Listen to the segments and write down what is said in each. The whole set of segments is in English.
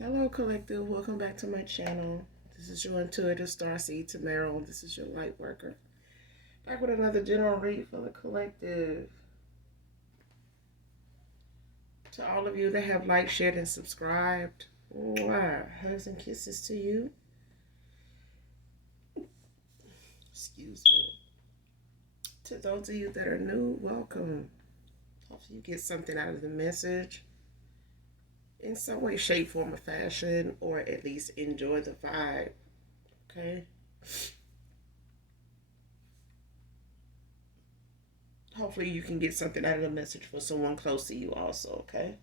Hello, Collective. Welcome back to my channel. This is your intuitive starseed Tamara. This is your light worker. Back with another general read for the collective. To all of you that have liked, shared, and subscribed, hugs and kisses to you. Excuse me. To those of you that are new, welcome. Hopefully you get something out of the message in some way, shape, form, or fashion, or at least enjoy the vibe. Okay? Hopefully you can get something out of the message for someone close to you also, okay?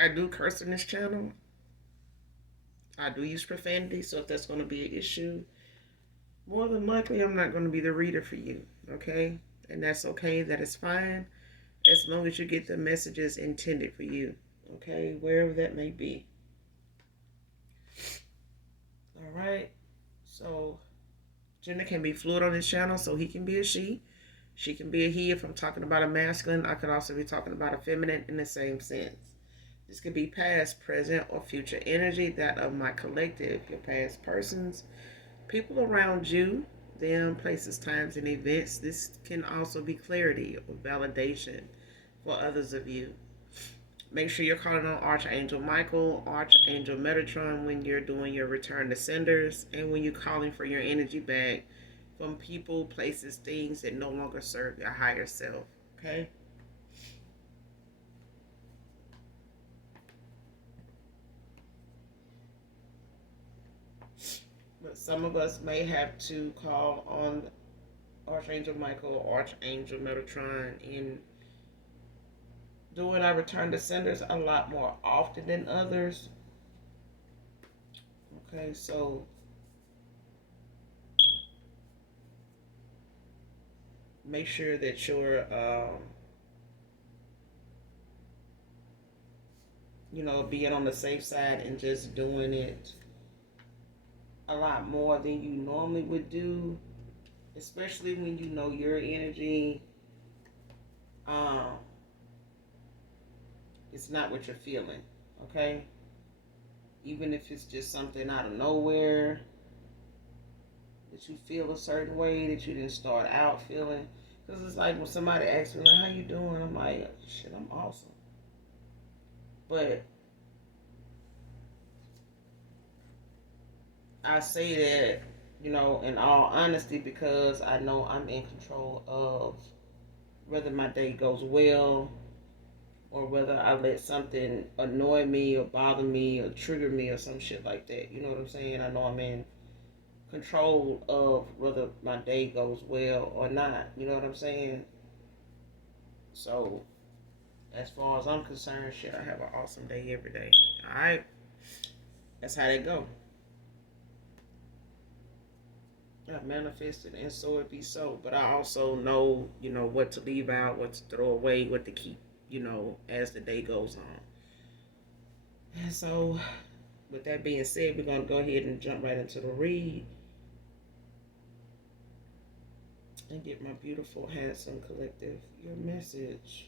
I do curse in this channel. I do use profanity, so if that's going to be an issue, more than likely I'm not going to be the reader for you, okay? And that's okay, that is fine, as long as you get the messages intended for you, okay? Wherever that may be. All right, so gender can be fluid on this channel, so he can be a she can be a he. If I'm talking about a masculine, I could also be talking about a feminine in the same sense. This could be past, present, or future energy, that of my collective, your past persons, people around you, them, places, times, and events. This can also be clarity or validation for others of you. Make sure you're calling on Archangel Michael, Archangel Metatron when you're doing your return to senders, and when you're calling for your energy back from people, places, things that no longer serve your higher self. Okay? But some of us may have to call on Archangel Michael or Archangel Metatron in doing our return to senders a lot more often than others. Okay, so make sure that you're, being on the safe side and just doing it a lot more than you normally would do, especially when you know your energy. Um, it's not what you're feeling, okay? Even if it's just something out of nowhere that you feel a certain way that you didn't start out feeling. Because it's like when somebody asks me, like, how you doing? I'm like, shit, I'm awesome. But I say that, in all honesty, because I know I'm in control of whether my day goes well or whether I let something annoy me or bother me or trigger me or some shit like that. You know what I'm saying? I know I'm in control of whether my day goes well or not. You know what I'm saying? So, as far as I'm concerned, shit, I have an awesome day every day. All right? That's how they go. I manifested, and so it be so. But I also know, what to leave out, what to throw away, what to keep, as the day goes on. And so, with that being said, we're going to go ahead and jump right into the read and get my beautiful, handsome collective your message.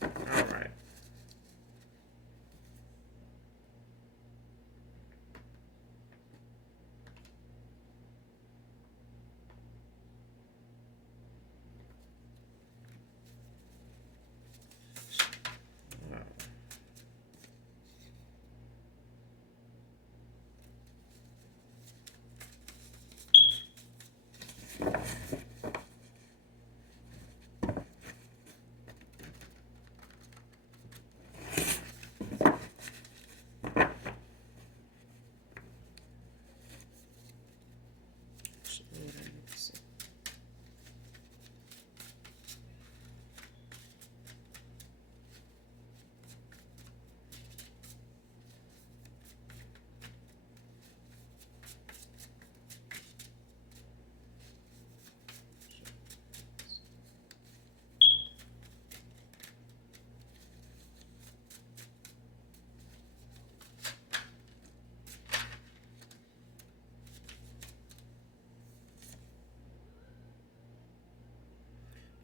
All right.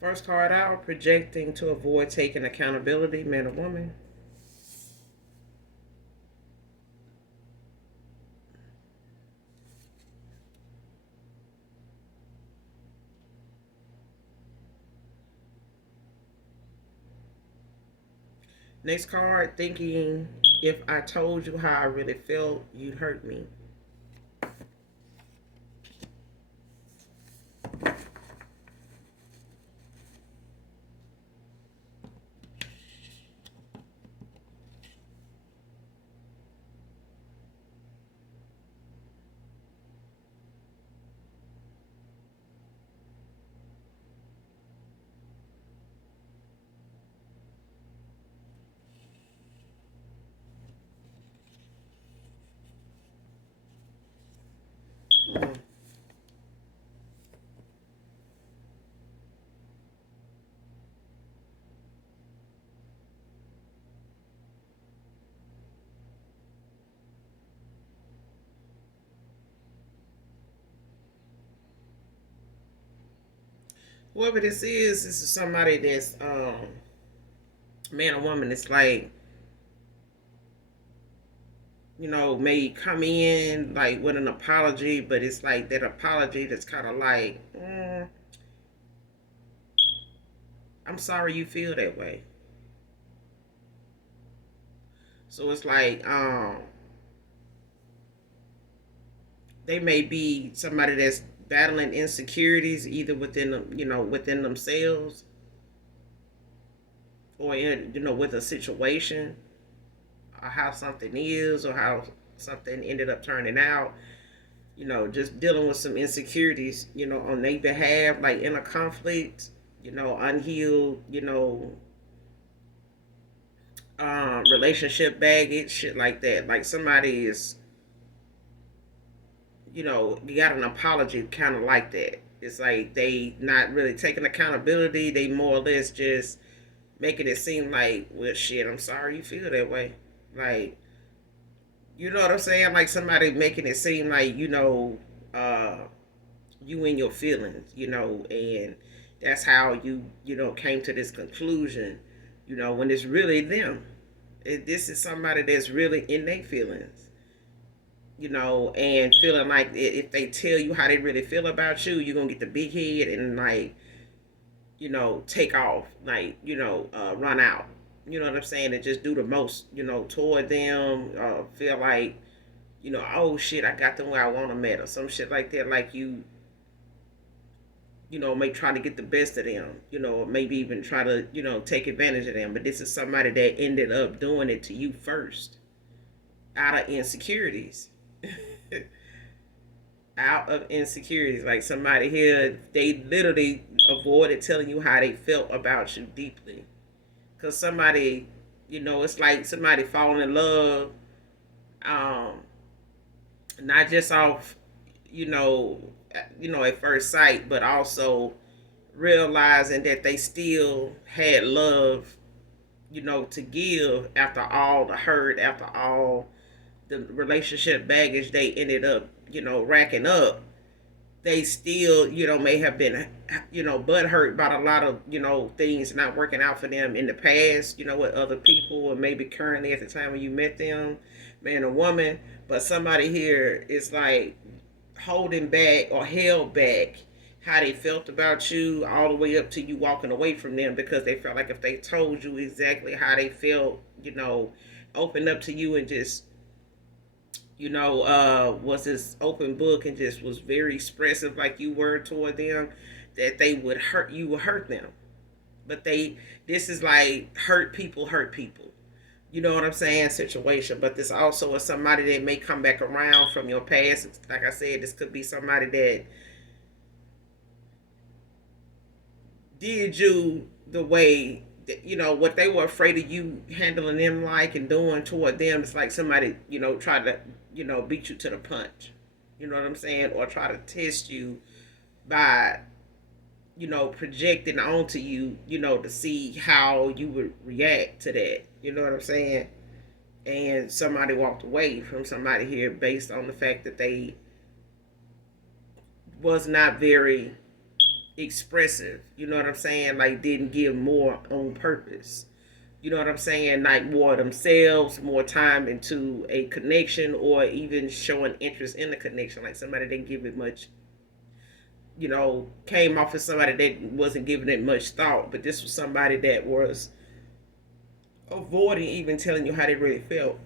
First card out, projecting to avoid taking accountability, man or woman. Next card, thinking if I told you how I really felt, you'd hurt me. Hmm. Whoever this is somebody that's man or woman. It's like, may come in like with an apology, but it's like that apology that's kind of like, I'm sorry you feel that way. So it's like, they may be somebody that's battling insecurities either within them, within themselves, or in, with a situation, or how something is, or how something ended up turning out. Just dealing with some insecurities, on their behalf, like in a conflict, unhealed, relationship baggage, shit like that. Like somebody is, you got an apology kind of like that. It's like they not really taking accountability. They more or less just making it seem like, well, shit, I'm sorry you feel that way. Like, you know what I'm saying? Like somebody making it seem like, uh, you in your feelings, and that's how came to this conclusion, when it's really them. This is somebody that's really in their feelings, and feeling like if they tell you how they really feel about you, you're gonna get the big head and like, take off, like, run out. You know what I'm saying? And just do the most, toward them. Feel like, oh shit, I got them where I want them at, or some shit like that. Like may try to get the best of them, or maybe even try to, take advantage of them. But this is somebody that ended up doing it to you first out of insecurities. Out of insecurities. Like somebody here, they literally avoided telling you how they felt about you deeply. Because somebody, it's like somebody falling in love, um, not just off, you know, at first sight, but also realizing that they still had love, to give after all the hurt, after all the relationship baggage they ended up, racking up. They still, may have been, butt hurt about a lot of, things not working out for them in the past, with other people, or maybe currently at the time when you met them, man or woman. But somebody here is like holding back or held back how they felt about you all the way up to you walking away from them, because they felt like if they told you exactly how they felt, opened up to you and just, was this open book and just was very expressive like you were toward them, that they would hurt you, would hurt them. But this is like hurt people. You know what I'm saying? Situation. But this also is somebody that may come back around from your past. Like I said, this could be somebody that did you the way that, what they were afraid of you handling them like and doing toward them. It's like somebody, tried to, beat you to the punch. You know what I'm saying? Or try to test you by, projecting onto you, to see how you would react to that. You know what I'm saying? And somebody walked away from somebody here based on the fact that they was not very expressive. You know what I'm saying? Like didn't give more on purpose. You know what I'm saying? Like more themselves, more time into a connection, or even showing interest in the connection. Like somebody didn't give it much, came off as somebody that wasn't giving it much thought. But this was somebody that was avoiding even telling you how they really felt.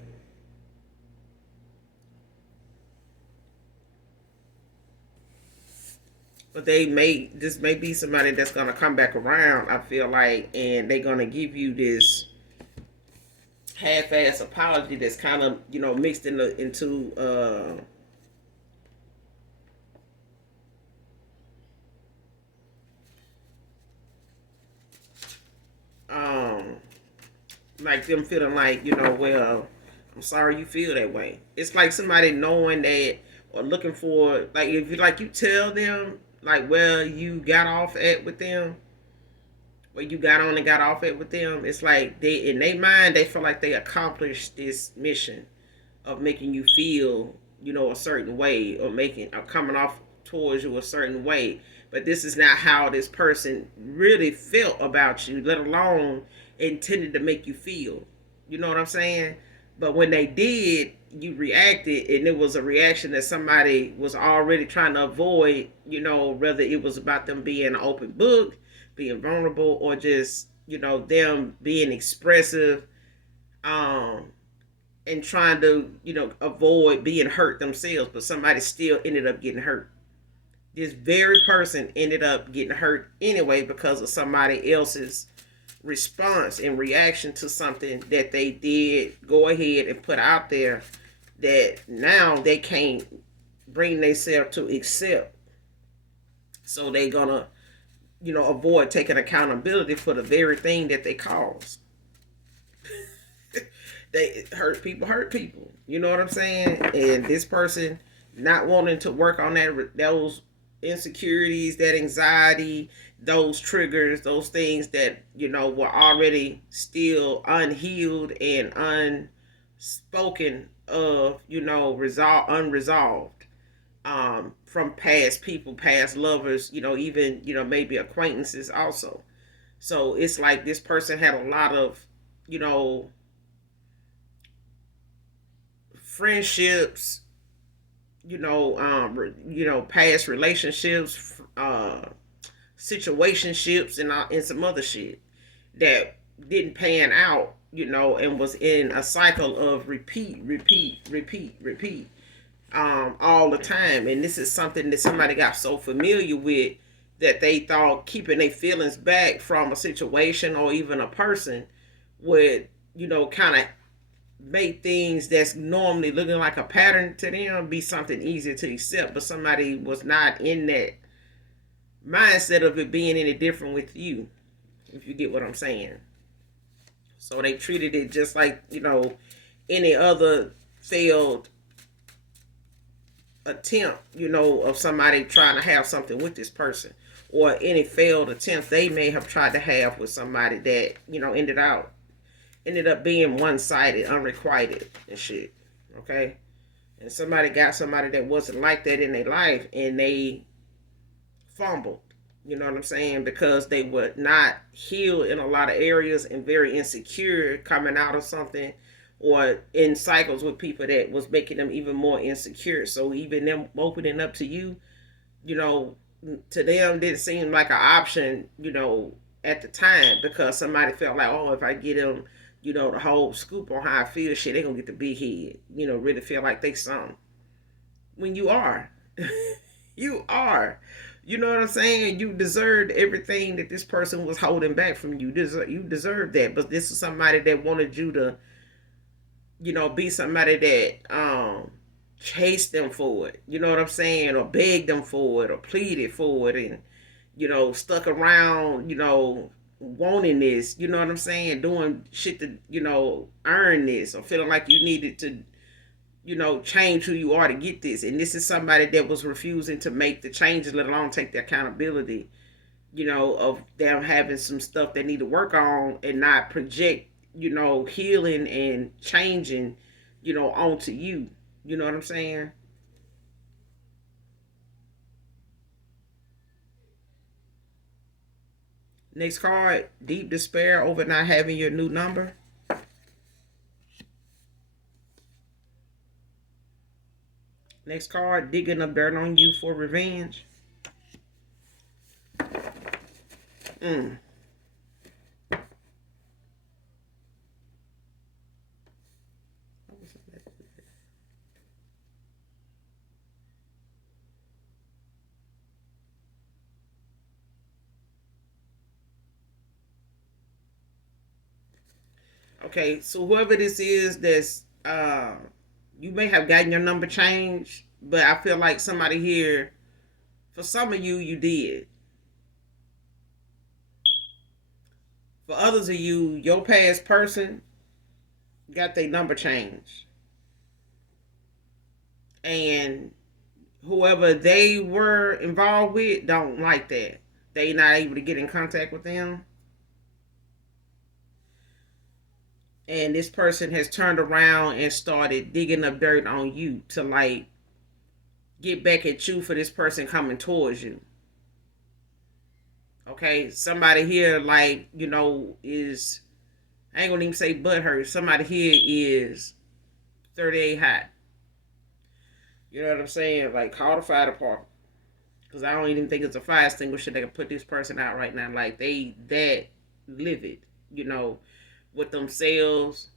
But this may be somebody that's gonna come back around, I feel like, and they're gonna give you this half-ass apology that's kind of mixed into um like them feeling like, well, I'm sorry you feel that way. It's like somebody knowing that, or looking for, like, if you tell them like, well, you got off at with them, where you got on and got off at with them. It's like they, in their mind, they feel like they accomplished this mission of making you feel, a certain way, or making, or coming off towards you a certain way. But this is not how this person really felt about you, let alone intended to make you feel. You know what I'm saying? But when they did, you reacted, and it was a reaction that somebody was already trying to avoid, whether it was about them being an open book, being vulnerable, or just, them being expressive, um, and trying to, avoid being hurt themselves, but somebody still ended up getting hurt. This very person ended up getting hurt anyway because of somebody else's response and reaction to something that they did go ahead and put out there, that now they can't bring themselves to accept. So they gonna, avoid taking accountability for the very thing that they caused. They hurt people. You know what I'm saying? And this person not wanting to work on those insecurities, that anxiety, those triggers, those things that were already still unhealed and unspoken of, unresolved, from past people, past lovers, even maybe acquaintances also. So it's like this person had a lot of, you know friendships, past relationships, situationships, and some other shit that didn't pan out, and was in a cycle of repeat, all the time. And this is something that somebody got so familiar with that they thought keeping their feelings back from a situation or even a person would, kind of make things that's normally looking like a pattern to them be something easier to accept. But somebody was not in that mindset of it being any different with you, if you get what I'm saying. So they treated it just like, any other failed attempt, of somebody trying to have something with this person, or any failed attempt they may have tried to have with somebody that, ended up being one-sided, unrequited and shit. Okay? And somebody got somebody that wasn't like that in their life, and they fumbled. You know what I'm saying? Because they were not healed in a lot of areas and very insecure coming out of something, or in cycles with people that was making them even more insecure. So even them opening up to you, you know, to them didn't seem like an option, at the time, because somebody felt like, oh, if I get them, the whole scoop on how I feel, shit, they gonna get the big head, really feel like they something. When you are. You are. You know what I'm saying? You deserved everything that this person was holding back from you. You deserve that. But this is somebody that wanted you to, be somebody that chased them for it. You know what I'm saying? Or begged them for it, or pleaded for it, and stuck around, wanting this, you know what I'm saying? Doing shit to, earn this, or feeling like you needed to, change who you are to get this. And this is somebody that was refusing to make the changes, let alone take the accountability, of them having some stuff they need to work on, and not project, healing and changing, onto you. You know what I'm saying? Next card, deep despair over not having your new number. Next card, digging up dirt on you for revenge. Mm. Okay, so whoever this is, that's you may have gotten your number changed, but I feel like somebody here, for some of you, you did. For others of you, your past person got their number changed, and whoever they were involved with don't like that. They not able to get in contact with them, and this person has turned around and started digging up dirt on you to like get back at you for this person coming towards you. Okay, somebody here, like, is, I ain't gonna even say butthurt. Somebody here is 38 hot. You know what I'm saying? Like, call the fire department. Because I don't even think it's a fire extinguisher that can put this person out right now. Like, they that livid, you know, with themselves,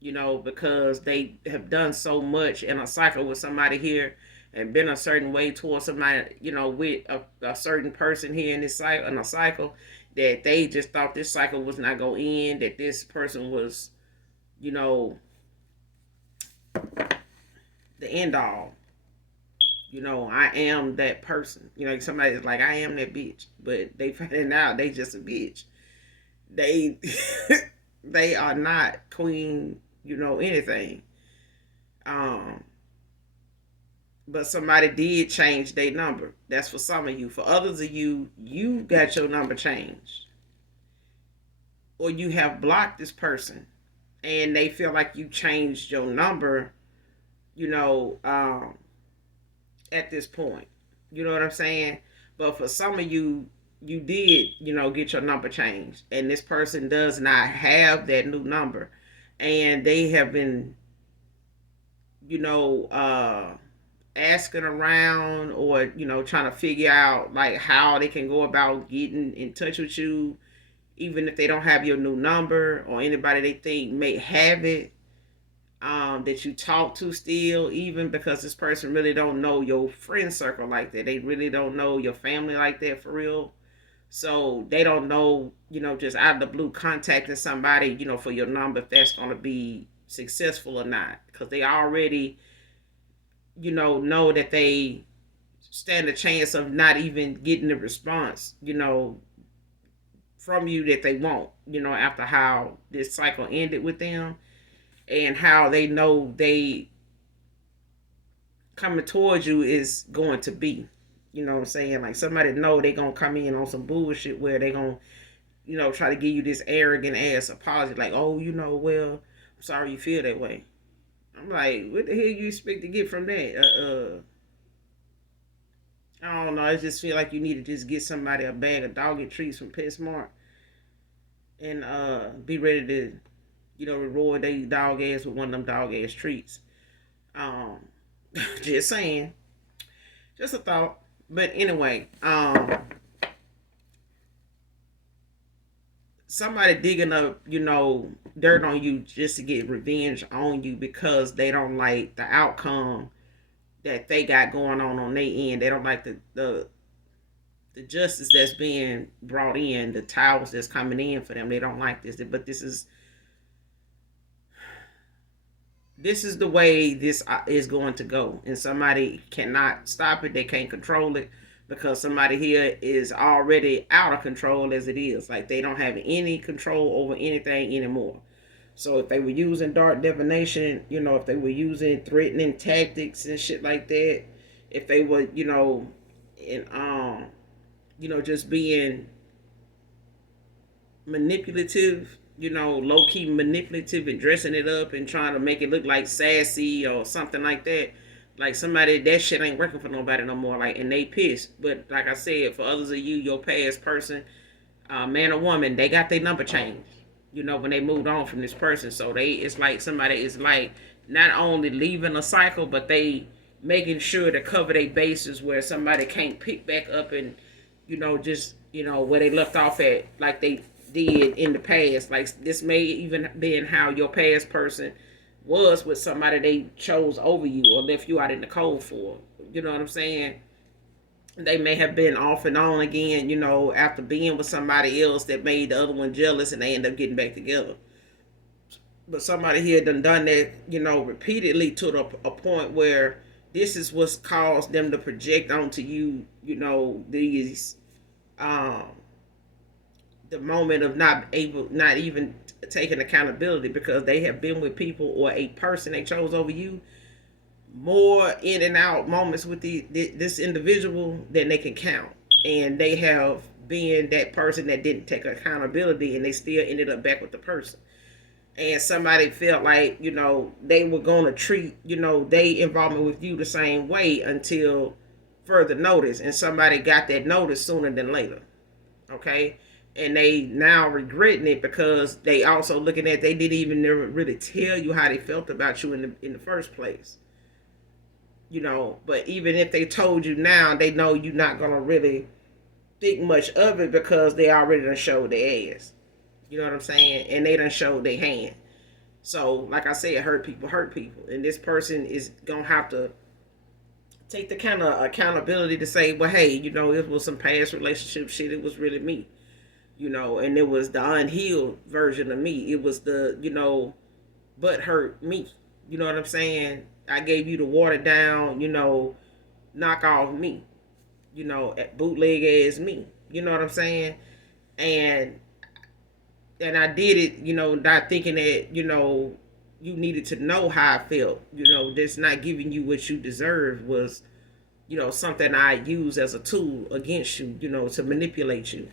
because they have done so much in a cycle with somebody here and been a certain way towards somebody, with a certain person here in this cycle, in a cycle, that they just thought this cycle was not going to end, that this person was, you know, the end all. I am that person. Somebody's like, I am that bitch, but they finding out they just a bitch. They they are not queen, anything. Um, but somebody did change their number. That's for some of you. For others of you, you got your number changed, or you have blocked this person, and they feel like you changed your number. You know, at this point, you know what I'm saying. But for some of you, you did, get your number changed, and this person does not have that new number, and they have been, you know, asking around, or trying to figure out like how they can go about getting in touch with you, even if they don't have your new number, or anybody they think may have it, that you talk to still, even because this person really don't know your friend circle like that. They really don't know your family like that for real. So they don't know, just out of the blue contacting somebody, for your number, if that's going to be successful or not. Because they already, know that they stand a chance of not even getting the response, from you that they want, after how this cycle ended with them, and how they know they coming towards you is going to be. You know what I'm saying? Like, somebody know they gonna come in on some bullshit where they gonna, try to give you this arrogant ass apology, like, oh, well, I'm sorry you feel that way. I'm like, what the hell you expect to get from that? I don't know. I just feel like you need to just get somebody a bag of doggy treats from PetSmart, and be ready to, reward they dog ass with one of them dog ass treats. Um, just saying, just a thought. But anyway, somebody digging up, dirt on you just to get revenge on you because they don't like the outcome that they got going on their end. They don't like the justice that's being brought in, the towels that's coming in for them. They don't like this, but this is the way this is going to go, and somebody cannot stop it. They can't control it, because somebody here is already out of control as it is. Like, they don't have any control over anything anymore. So if they were using dark divination, if they were using threatening tactics and shit like that, if they were, and just being manipulative, low key manipulative, and dressing it up and trying to make it look like sassy or something like that. Like, somebody, that shit ain't working for nobody no more. Like, and they pissed. But like I said, for others of you, your past person, Man or woman, they got their number changed. When they moved on from this person, so it's like somebody is like not only leaving a cycle, but they making sure to cover their bases where somebody can't pick back up and just where they left off at, like they did in the past. Like this may even been how your past person was with somebody they chose over you or left you out in the cold for. You know what I'm saying? They may have been off and on again, after being with somebody else that made the other one jealous and they end up getting back together. But somebody here done that, repeatedly to a point where this is what's caused them to project onto you, these um the moment of not even taking accountability because they have been with people or a person they chose over you more in and out moments with this individual than they can count, and they have been that person that didn't take accountability and they still ended up back with the person. And somebody felt like they were going to treat they involvement with you the same way until further notice, and somebody got that notice sooner than later. Okay. And they now regretting it because they also looking at they didn't even really tell you how they felt about you in the first place. But even if they told you now, they know you're not gonna really think much of it because they already done showed their ass. You know what I'm saying? And they done showed their hand. So, like I said, hurt people. And this person is gonna have to take the kind of accountability to say, well, hey, it was some past relationship shit. It was really me. And it was the unhealed version of me. It was the, butt hurt me. You know what I'm saying? I gave you the watered down, knock off me, bootleg ass me. You know what I'm saying? And I did it, not thinking that, you needed to know how I felt. That's not giving you what you deserve was, something I use as a tool against you, to manipulate you,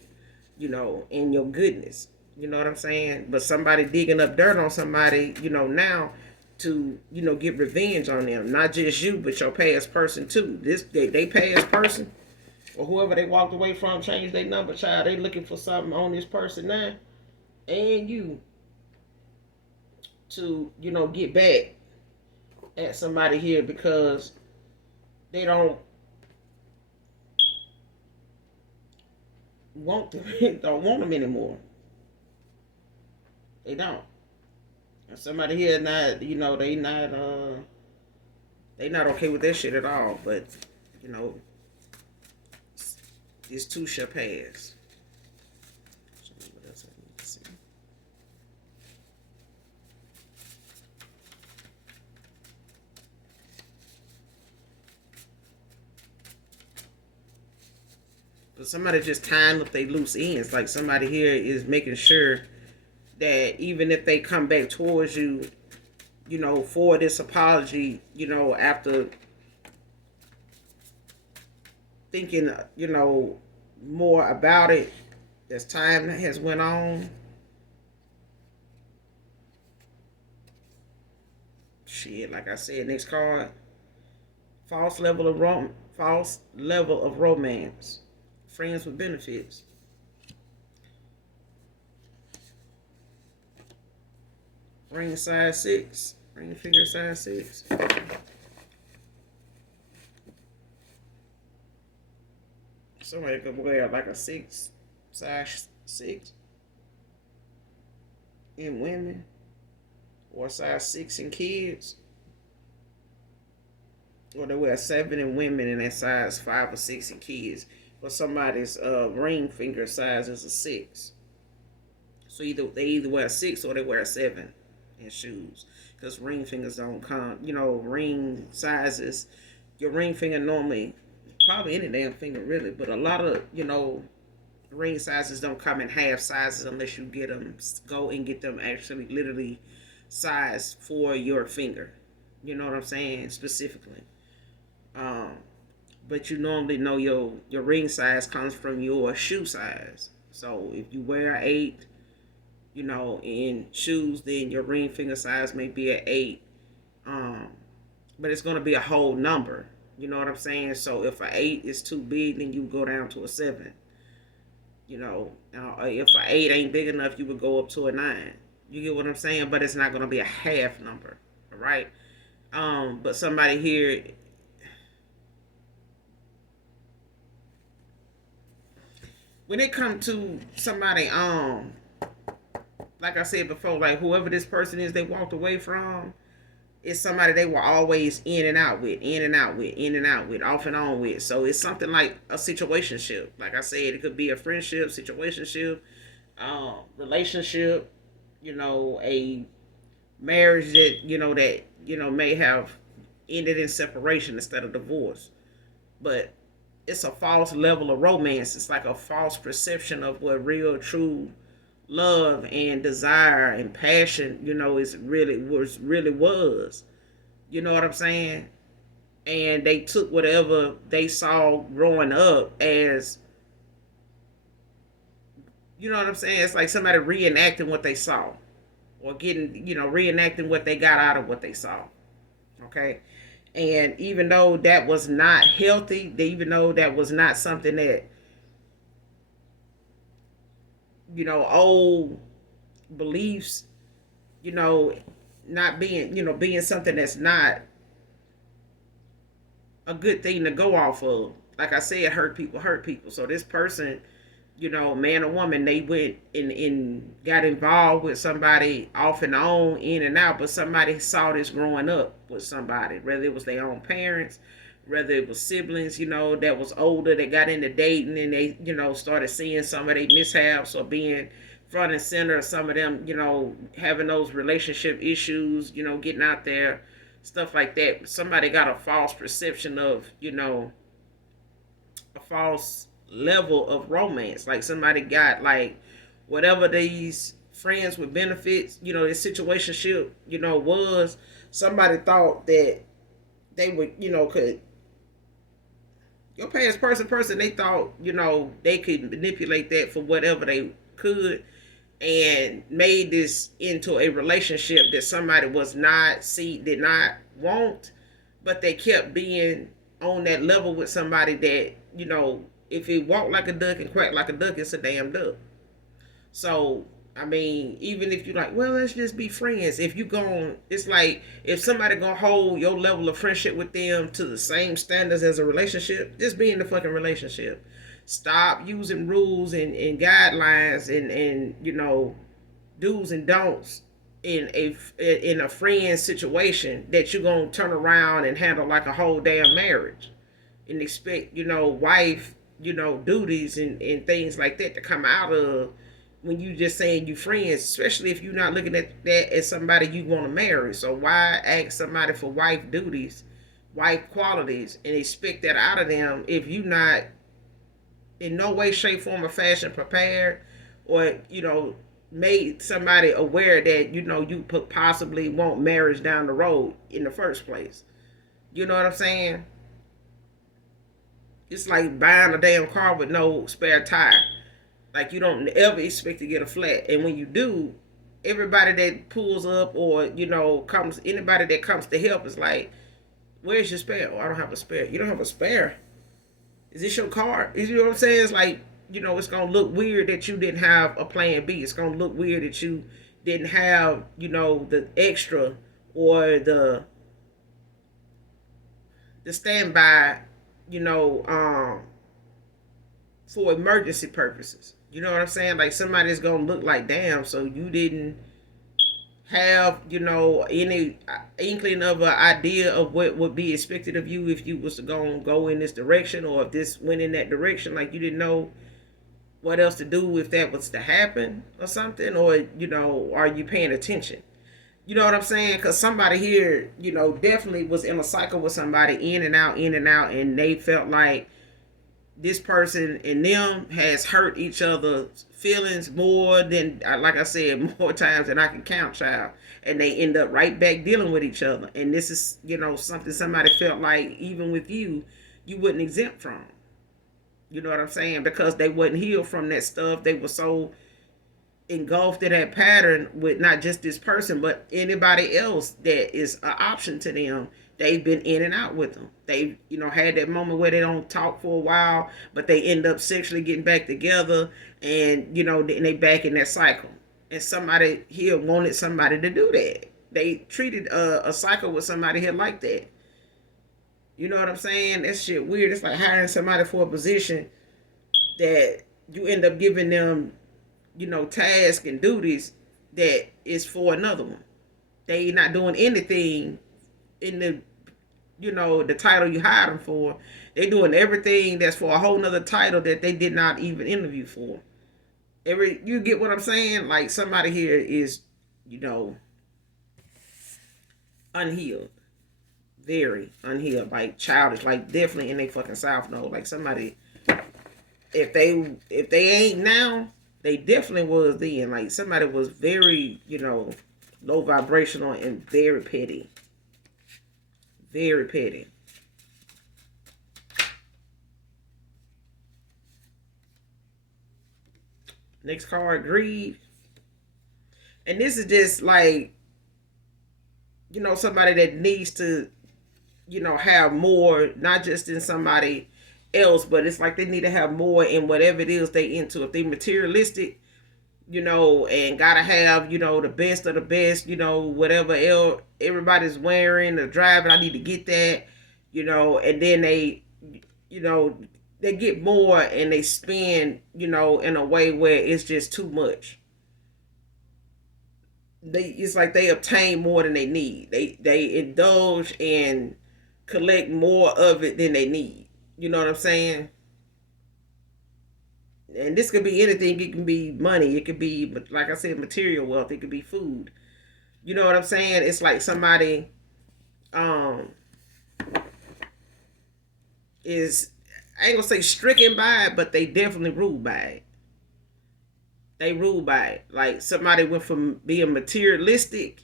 in your goodness. You know what I'm saying? But somebody digging up dirt on somebody, now to, get revenge on them. Not just you, but your past person too. They past person or whoever they walked away from changed their number, child. They looking for something on this person now and you to, get back at somebody here because they don't want them, don't want them anymore. They don't. And somebody here not, they not okay with that shit at all. But you know, this too shall pass. What else I need to see? But somebody just tying up their loose ends. Like somebody here is making sure that even if they come back towards you, for this apology, after thinking, more about it as time has went on. Shit, like I said, next card, false level of romance, friends with benefits. Ring size 6. Ring finger size 6. Somebody could wear like a 6, size 6 in women, or size 6 in kids, or they wear a 7 in women and a size 5 or 6 in kids. But somebody's ring finger size is a 6. So they either wear a 6 or they wear a 7 in shoes, because ring fingers don't come, ring sizes, your ring finger normally, probably any damn finger really, but a lot of ring sizes don't come in half sizes unless you go and get them actually literally sized for your finger. You know what I'm saying? Specifically. But you normally know your ring size comes from your shoe size. So if you wear an 8, in shoes, then your ring finger size may be an 8. But it's going to be a whole number. You know what I'm saying? So if an 8 is too big, then you go down to a 7. If an 8 ain't big enough, you would go up to a 9. You get what I'm saying? But it's not going to be a half number, all right? But somebody here, when it comes to somebody, like I said before, like whoever this person is they walked away from, is somebody they were always in and out with, in and out with, in and out with, off and on with. So it's something like a situationship. Like I said, it could be a friendship, situationship, relationship, a marriage that may have ended in separation instead of divorce. But it's a false level of romance. It's like a false perception of what real, true love and desire and passion, is really was. You know what I'm saying? And they took whatever they saw growing up as, you know what I'm saying? It's like somebody reenacting what they saw, or getting, reenacting what they got out of what they saw. Okay. And even though that was not healthy, even though that was not something that, old beliefs, you know, not being, being something that's not a good thing to go off of. Like I said, hurt people hurt people. So this person, man or woman, they went and got involved with somebody off and on, in and out, but somebody saw this growing up with somebody, whether it was their own parents, whether it was siblings, that was older, that got into dating and they, started seeing some of their mishaps or being front and center of some of them, having those relationship issues, getting out there, stuff like that. Somebody got a false perception of, a false level of romance. Like somebody got like whatever these friends with benefits, this situationship, was, somebody thought that they would, could, your past person, they thought, they could manipulate that for whatever they could, and made this into a relationship that somebody did not want, but they kept being on that level with somebody that, if it walked like a duck and quacked like a duck, it's a damn duck. So I mean, even if you're like, well, let's just be friends. If you going, it's like if somebody gonna hold your level of friendship with them to the same standards as a relationship, just be in the fucking relationship. Stop using rules and guidelines and do's and don'ts in a friend situation that you're gonna turn around and handle like a whole damn marriage, and expect wife duties and things like that to come out of when you just saying you friends, especially if you're not looking at that as somebody you want to marry. So why ask somebody for wife duties, wife qualities, and expect that out of them if you not in no way, shape, form, or fashion prepared, or made somebody aware that you possibly want marriage down the road in the first place. You know what I'm saying? It's like buying a damn car with no spare tire. Like you don't ever expect to get a flat, and when you do, everybody that pulls up or comes, anybody that comes to help is like, "Where's your spare?" "Oh, I don't have a spare." "You don't have a spare? Is this your car?" You know what I'm saying? It's like it's gonna look weird that you didn't have a plan B. It's gonna look weird that you didn't have the extra or the standby, you know, for emergency purposes. You know what I'm saying? Like somebody's gonna look like, damn, so you didn't have, any inkling of an idea of what would be expected of you if you was to go in this direction, or if this went in that direction. Like you didn't know what else to do if that was to happen or something, or are you paying attention? You know what I'm saying? Because somebody here, definitely was in a cycle with somebody, in and out, and they felt like this person and them has hurt each other's feelings more than, like I said, more times than I can count, child. And they end up right back dealing with each other. And this is, something somebody felt like even with you, you wouldn't exempt from. You know what I'm saying? Because they wasn't healed from that stuff. They were so engulfed in that pattern with not just this person, but anybody else that is an option to them. They've been in and out with them. They, had that moment where they don't talk for a while, but they end up sexually getting back together, and and they back in that cycle. And somebody here wanted somebody to do that. They treated a cycle with somebody here like that. You know what I'm saying? That shit weird. It's like hiring somebody for a position that you end up giving them, tasks and duties that is for another one. They not doing anything in the title you hired them for. They doing everything that's for a whole nother title that they did not even interview for. You get what I'm saying? Like somebody here is, unhealed. Very unhealed. Like childish. Like definitely in their fucking South Node. Like somebody, if they ain't now, they definitely was then. Like somebody was very, low vibrational and very petty. Very petty. Next card, greed. And this is just like, somebody that needs to, have more, not just in somebody else, but it's like they need to have more in whatever it is they into. If they materialistic, and gotta have, the best of the best, whatever else everybody's wearing or driving, I need to get that, and then you know, they get more and they spend, in a way where it's just too much. It's like they obtain more than they need. They indulge and collect more of it than they need. You know what I'm saying? And this could be anything. It can be money. It could be, like I said, material wealth. It could be food. You know what I'm saying? It's like somebody um is, I ain't gonna say stricken by it, but they definitely ruled by it. They ruled by it. Like somebody went from being materialistic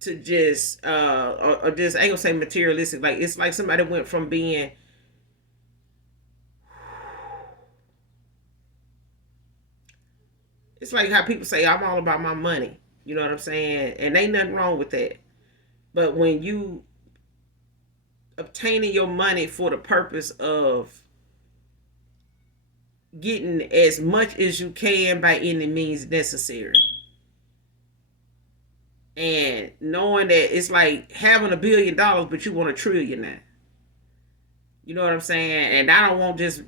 to just or just, I ain't gonna say materialistic. Like it's like somebody went from being, it's like how people say I'm all about my money. You know what I'm saying? And ain't nothing wrong with that. But when you obtaining your money for the purpose of getting as much as you can by any means necessary, and knowing that it's like having $1 billion but you want $1 trillion now. You know what I'm saying? And I don't want just,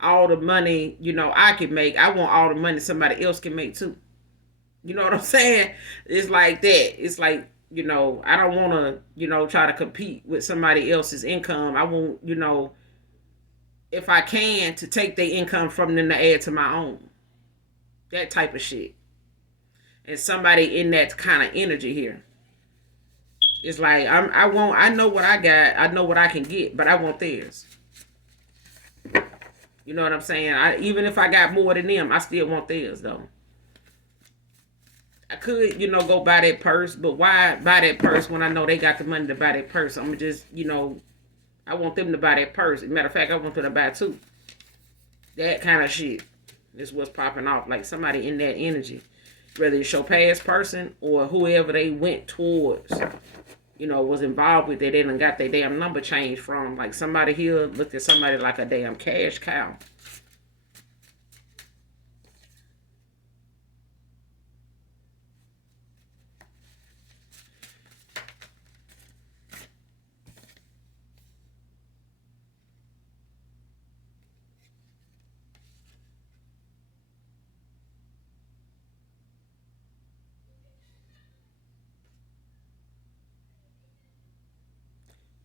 all the money, I can make. I want all the money somebody else can make too. You know what I'm saying? It's like that. It's like, I don't want to, try to compete with somebody else's income. I want, if I can, to take their income from them to add to my own. That type of shit. And somebody in that kind of energy here. It's like I know what I got. I know what I can get, but I want theirs. You know what I'm saying? Even if I got more than them, I still want theirs though. I could, go buy that purse, but why buy that purse when I know they got the money to buy that purse? I'm just, I want them to buy that purse. As a matter of fact, I want them to buy two. That kind of shit is what's popping off. Like somebody in that energy, whether it's your past person or whoever they went towards, was involved with that, they done got their damn number changed from. Like somebody here looked at somebody like a damn cash cow.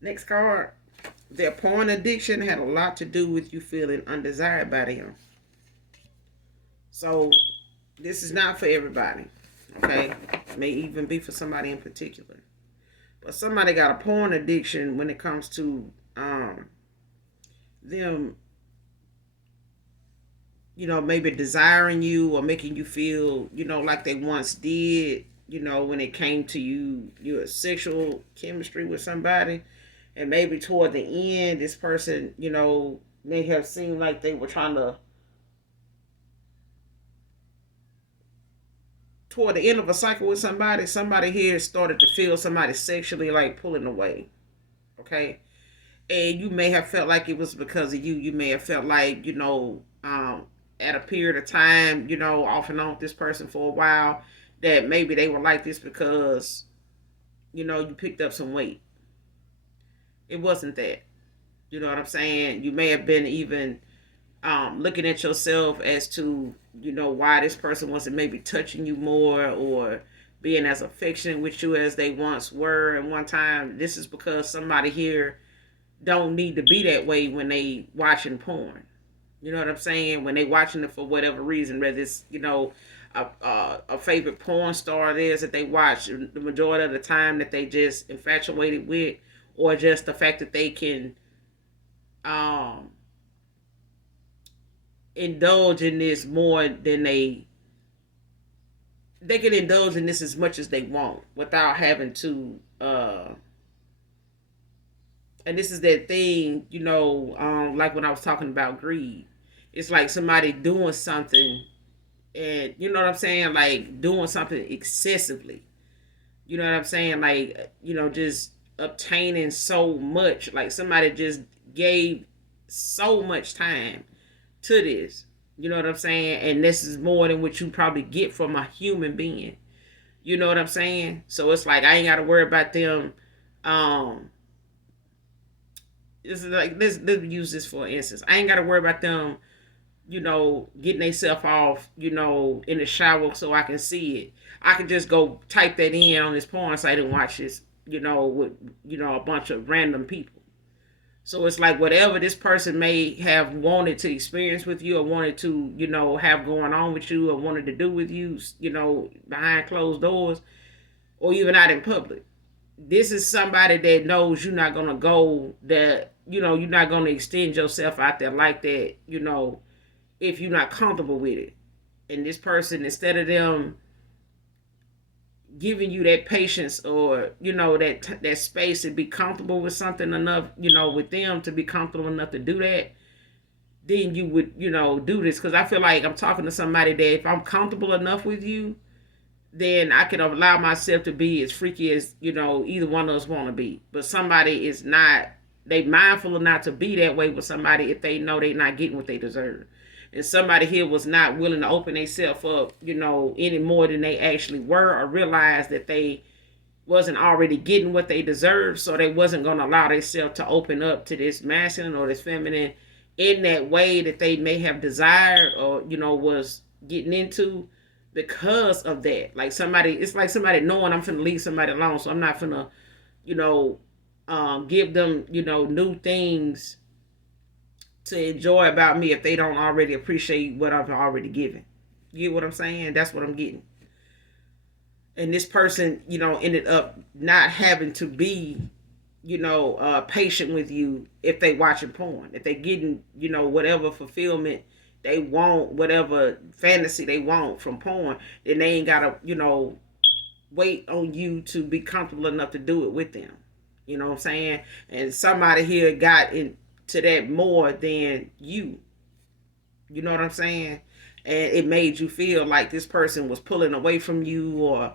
Next card. Their porn addiction had a lot to do with you feeling undesired by them. So this is not for everybody. Okay? It may even be for somebody in particular. But somebody got a porn addiction when it comes to them, maybe desiring you or making you feel, like they once did, when it came to your sexual chemistry with somebody. And maybe toward the end, this person, may have seemed like they were trying to toward the end of a cycle with somebody, somebody here started to feel somebody sexually like pulling away. Okay. And you may have felt like it was because of you. You may have felt like, at a period of time, off and on with this person for a while, that maybe they were like this because, you picked up some weight. It wasn't that. You know what I'm saying? You may have been even looking at yourself as to, why this person wasn't maybe touching you more or being as affectionate with you as they once were at one time. This is because somebody here don't need to be that way when they watching porn. You know what I'm saying? When they watching it for whatever reason, whether it's a favorite porn star it is that they watch the majority of the time that they just infatuated with, or just the fact that they can um, indulge in this more than they can indulge in this as much as they want without having to and this is that thing, like when I was talking about greed. It's like somebody doing something, and you know what I'm saying, like doing something excessively. You know what I'm saying, like just obtaining so much. Like somebody just gave so much time to this. You know what I'm saying, and this is more than what you probably get from a human being. You know what I'm saying? So it's like I ain't got to worry about them. This is like let's use this for instance. I ain't got to worry about them, getting themselves off, in the shower so I can see it. I can just go type that in on this porn site and watch this, with a bunch of random people. So it's like whatever this person may have wanted to experience with you or wanted to, have going on with you or wanted to do with you, behind closed doors or even out in public. This is somebody that knows you're not gonna go that, you're not gonna extend yourself out there like that, if you're not comfortable with it. And this person, instead of them giving you that patience or that space to be comfortable with something enough, with them to be comfortable enough to do that, then you would do this. Because I feel like I'm talking to somebody that if I'm comfortable enough with you, then I can allow myself to be as freaky as either one of us want to be. But somebody is not, they mindful enough to be that way with somebody if they know they're not getting what they deserve. And somebody here was not willing to open themselves up, any more than they actually were, or realize that they wasn't already getting what they deserved, so they wasn't going to allow themselves to open up to this masculine or this feminine in that way that they may have desired or was getting into because of that. Like somebody, it's like somebody knowing I'm finna leave somebody alone, so I'm not finna give them new things to enjoy about me if they don't already appreciate what I've already given. You get what I'm saying? That's what I'm getting. And this person, ended up not having to be, patient with you if they watching porn. If they getting, whatever fulfillment they want, whatever fantasy they want from porn, then they ain't gotta, wait on you to be comfortable enough to do it with them. You know what I'm saying? And somebody here got into that more than you. You know what I'm saying? And it made you feel like this person was pulling away from you, or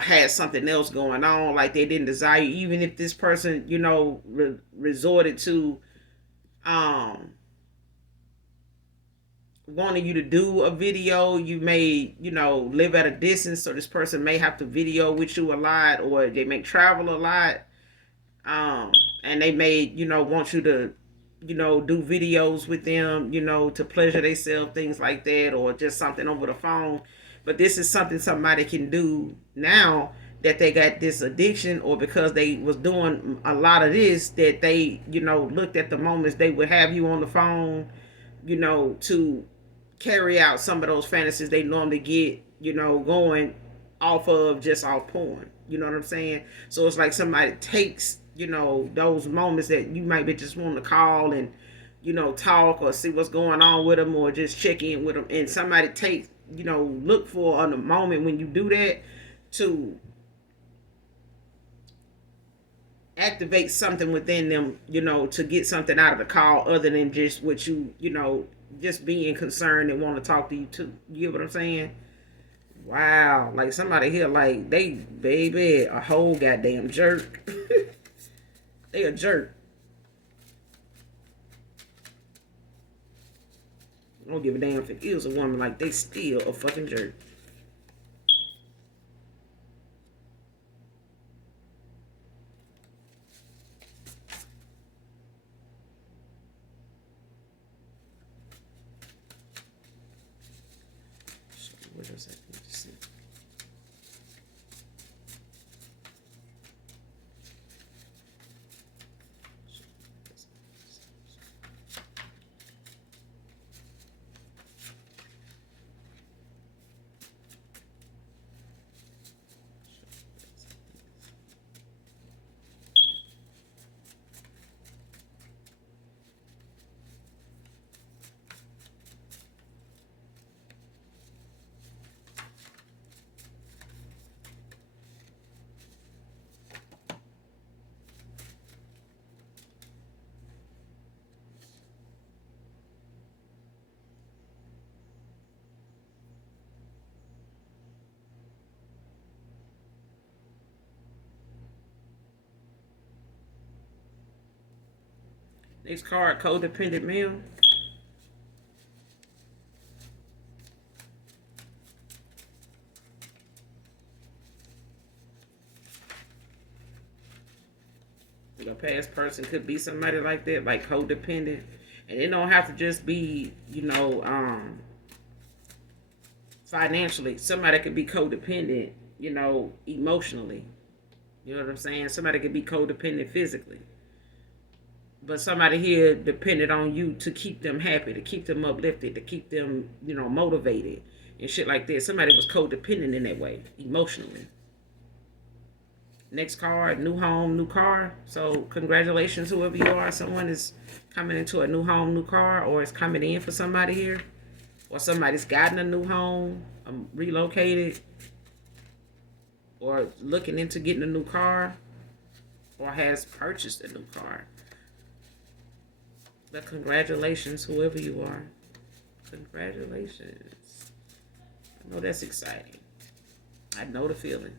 had something else going on, like they didn't desire you. Even if this person, resorted to wanting you to do a video, you may, live at a distance, so this person may have to video with you a lot, or they may travel a lot. And they may, want you to, do videos with them, to pleasure themselves, things like that, or just something over the phone. But this is something somebody can do now that they got this addiction, or because they was doing a lot of this, that they, looked at the moments they would have you on the phone, to carry out some of those fantasies they normally get, going off of just off porn. You know what I'm saying? So it's like somebody takes, those moments that you might be just wanting to call and, talk or see what's going on with them, or just check in with them. And somebody takes, look for on the moment when you do that to activate something within them, to get something out of the call other than just what you, just being concerned and want to talk to you too. You get what I'm saying? Wow, like somebody here, like they baby a whole goddamn jerk. They a jerk. I don't give a damn if it is a woman. Like they still a fucking jerk. So what does that need to see? Next card, codependent male. A past person could be somebody like that, like codependent, and it don't have to just be, financially. Somebody could be codependent, emotionally. You know what I'm saying? Somebody could be codependent physically, but somebody here depended on you to keep them happy, to keep them uplifted, to keep them, motivated and shit like that. Somebody was codependent in that way, emotionally. Next card, new home, new car. So congratulations, whoever you are. Someone is coming into a new home, new car, or is coming in for somebody here, or somebody's gotten a new home, relocated, or looking into getting a new car, or has purchased a new car. But congratulations, whoever you are. Congratulations. I know that's exciting. I know the feeling.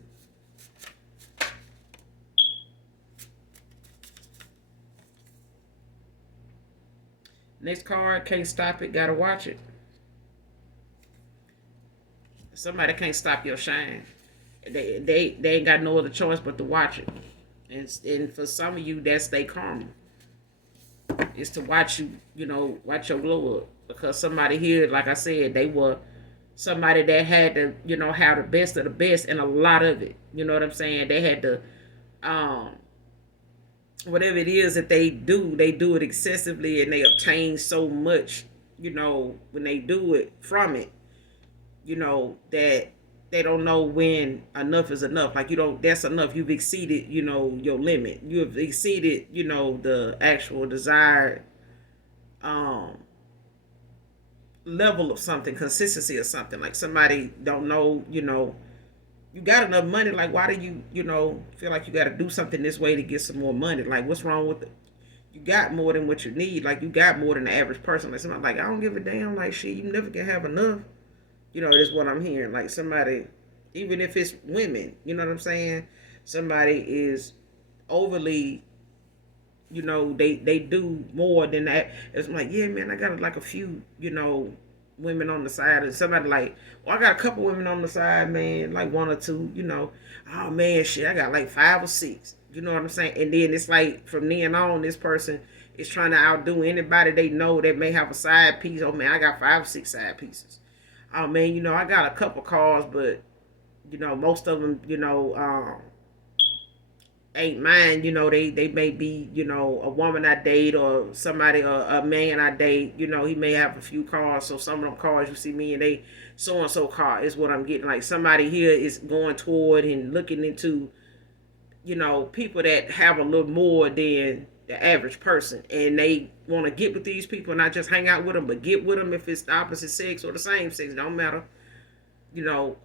Next card, can't stop it, gotta watch it. Somebody can't stop your shine. They ain't got no other choice but to watch it. And for some of you, that's their karma. Is to watch you, watch your glow up. Because somebody here, like I said, they were somebody that had to, have the best of the best and a lot of it. You know what I'm saying? They had to, um, whatever it is that they do it excessively and they obtain so much, when they do it from it, that they don't know when enough is enough. Like, that's enough. You've exceeded, your limit. You have exceeded, the actual desired um level of something, consistency or something. Like somebody don't know, you got enough money. Like, why do you, feel like you got to do something this way to get some more money? Like, what's wrong with it? You got more than what you need. Like, you got more than the average person. Like, somebody like, I don't give a damn. Like, shit, you never can have enough. That's what I'm hearing. Like, somebody, even if it's women, you know what I'm saying? Somebody is overly, they do more than that. It's like, yeah, man, I got like a few, women on the side, and somebody like, well, I got a couple women on the side, man, like one or two, oh man, shit, I got like 5 or 6, you know what I'm saying? And then it's like from then on, this person is trying to outdo anybody they know that may have a side piece. Oh man, I got 5 or 6 side pieces. Oh man, I got a couple cars, but most of them, ain't mine. They may be, a woman I date or somebody, a man I date. He may have a few cars. So some of them cars you see me and they so and so car is what I'm getting. Like somebody here is going toward and looking into, people that have a little more than the average person, and they want to get with these people, not just hang out with them, but get with them if it's the opposite sex or the same sex. It don't matter. You know,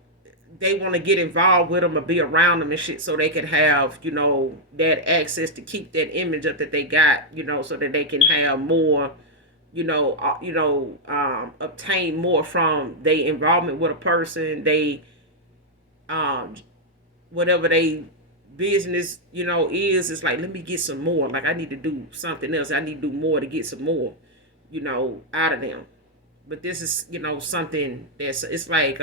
they want to get involved with them or be around them and shit so they can have, that access to keep that image up that they got, so that they can have more, obtain more from their involvement with a person. They, um whatever they business, is, it's like, let me get some more. Like, I need to do something else. I need to do more to get some more, out of them. But this is, something that's, it's like,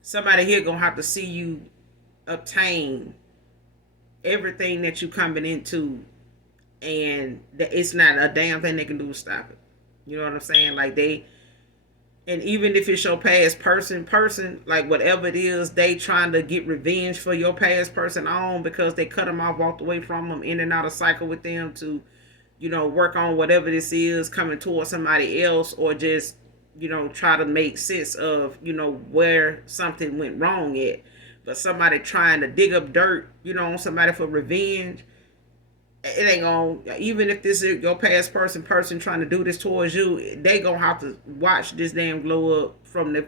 somebody here gonna have to see you obtain everything that you coming into, and it's not a damn thing they can do to stop it. You know what I'm saying? Like, and even if it's your past person, like whatever it is, they trying to get revenge for your past person on, because they cut them off, walked away from them, in and out of cycle with them to, work on whatever this is coming towards somebody else, or just, try to make sense of, where something went wrong at. But somebody trying to dig up dirt, on somebody for revenge, it ain't gonna, even if this is your past person trying to do this towards you, they gonna have to watch this damn glow up from the,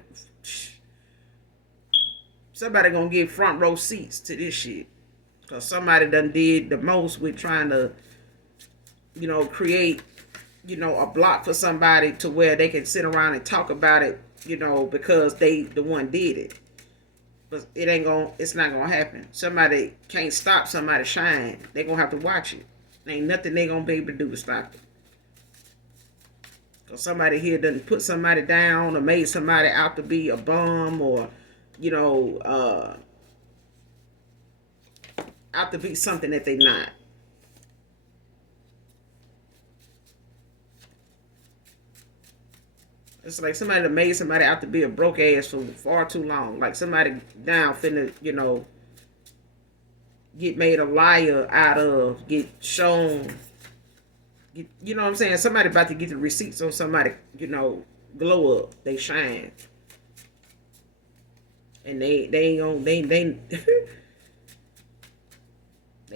somebody gonna get front row seats to this shit, because somebody done did the most with trying to, create, a block for somebody to where they can sit around and talk about it, because they the one did it. But it's not gonna happen. Somebody can't stop somebody shine. They gonna have to watch it. Ain't nothing they gonna be able to do to stop it. Cause somebody here done put somebody down, or made somebody out to be a bum, or, out to be something that they not. It's like somebody that made somebody out to be a broke ass for far too long. Like somebody down finna, get made a liar out of, get shown, you know what I'm saying? Somebody about to get the receipts on somebody, glow up, they shine. And they ain't gonna, they they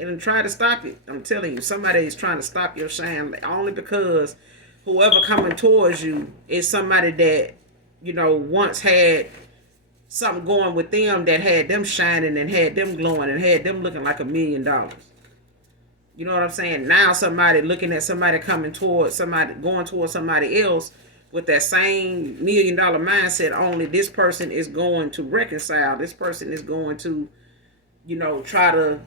done try to stop it. I'm telling you, somebody is trying to stop your shine, only because whoever coming towards you is somebody that, once had something going with them that had them shining and had them glowing and had them looking like $1,000,000. You know what I'm saying? Now somebody looking at somebody coming towards somebody, going towards somebody else with that same $1,000,000 mindset, only this person is going to reconcile. This person is going to, try to